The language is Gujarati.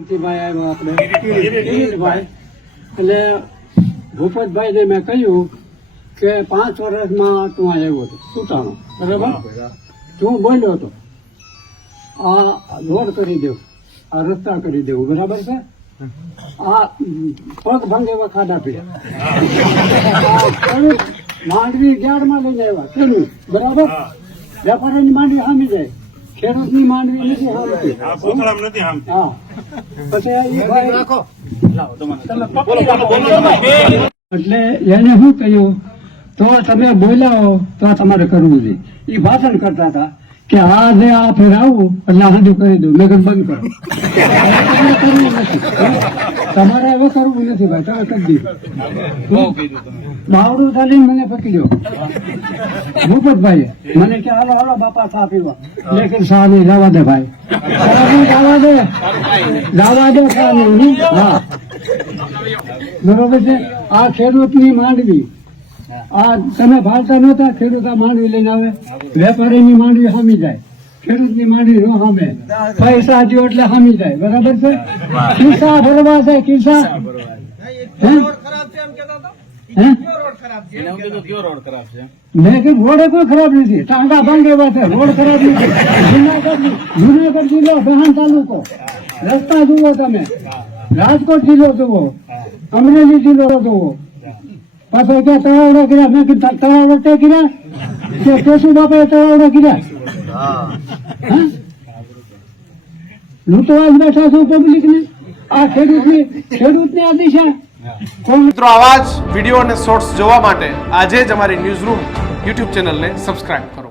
કિરીટભાઈ આવ્યા આપણે. કિરીટભાઈ એટલે ભૂપતભાઈને મેં કહ્યું કે પાંચ વર્ષમાં તું આવ્યો હતો. સુતાનો બરાબર? તું બોલ્યો હતો. આ રોડ કરી દેવું. આ રસ્તા કરી દેવું. બરાબર છે? આ પગ ભાંગે એવા આ ખેડૂત માંડવી ગ્યારમાં લઈને આવ્યા. બરાબર બરાબર? વેપારીની માંડવી સામી જાય. ખેડૂતની માંડવી નથી હાલતી. નથી આમ હા. પછી એ ભાઈ એટલે એને શું કહ્યું તો તમે બોલ્યા હો તો આ તમારે કરવું છે. એ ભાષણ કરતા હતા કે આ જે આ ફેર આવું એટલે આ હજુ કરી દઉં. મેં બંધ કરો. કરવું નથી. તમારે હવે કરવું નથી ભાઈ તમે કરી દીધું બાવડું ચાલીને મને પકડ્યો ભૂપતભાઈ મને કે હાલો હાલો બાપા ચા પીવા. લેકિન ચા નહીં જવા દે ભાઈ. જવા દે. જવા દે નહીં. હા. બરોબર છે? આ ખેડૂતની માંડવી. આ તમે ભાવતા નહોતા ખેડૂત આ માંડવી લઈને આવે. વેપારીની માંડવી સામી જાય. ખેડૂતની માંડવી નો સામે પૈસા દો એટલે સામી જાય બરાબર છે કિસ્સા ભરવા છે કિસ્સા હે? હે? મેં કીધું રોડ કોઈ ખરાબ નથી ટાંગા ભાંગે એવા છે રોડ ખરાબ નથી જુનાગઢ જુનાગઢ જિલ્લો બહાન તાલુકો રસ્તા જુઓ તમે રાજકોટ જિલ્લો જુઓ અમરેલી જિલ્લો જુઓ પાછો કે તળાવડા કર્યા મેં કીધું તળાવડા તે કર્યા કે કેશુ બાપાએ તળાવડા કર્યા હા? લૂંટવા બેઠા છો પબ્લિક ને આ ખેડૂત કુલ આ દિશા મિત્રો, આવા જ વીડિયો અને શોર્ટ્સ જોવા માટે આજે જ અમારી ન્યૂઝ રૂમ યુટ્યુબ ચેનલને સબસ્ક્રાઇબ કરો.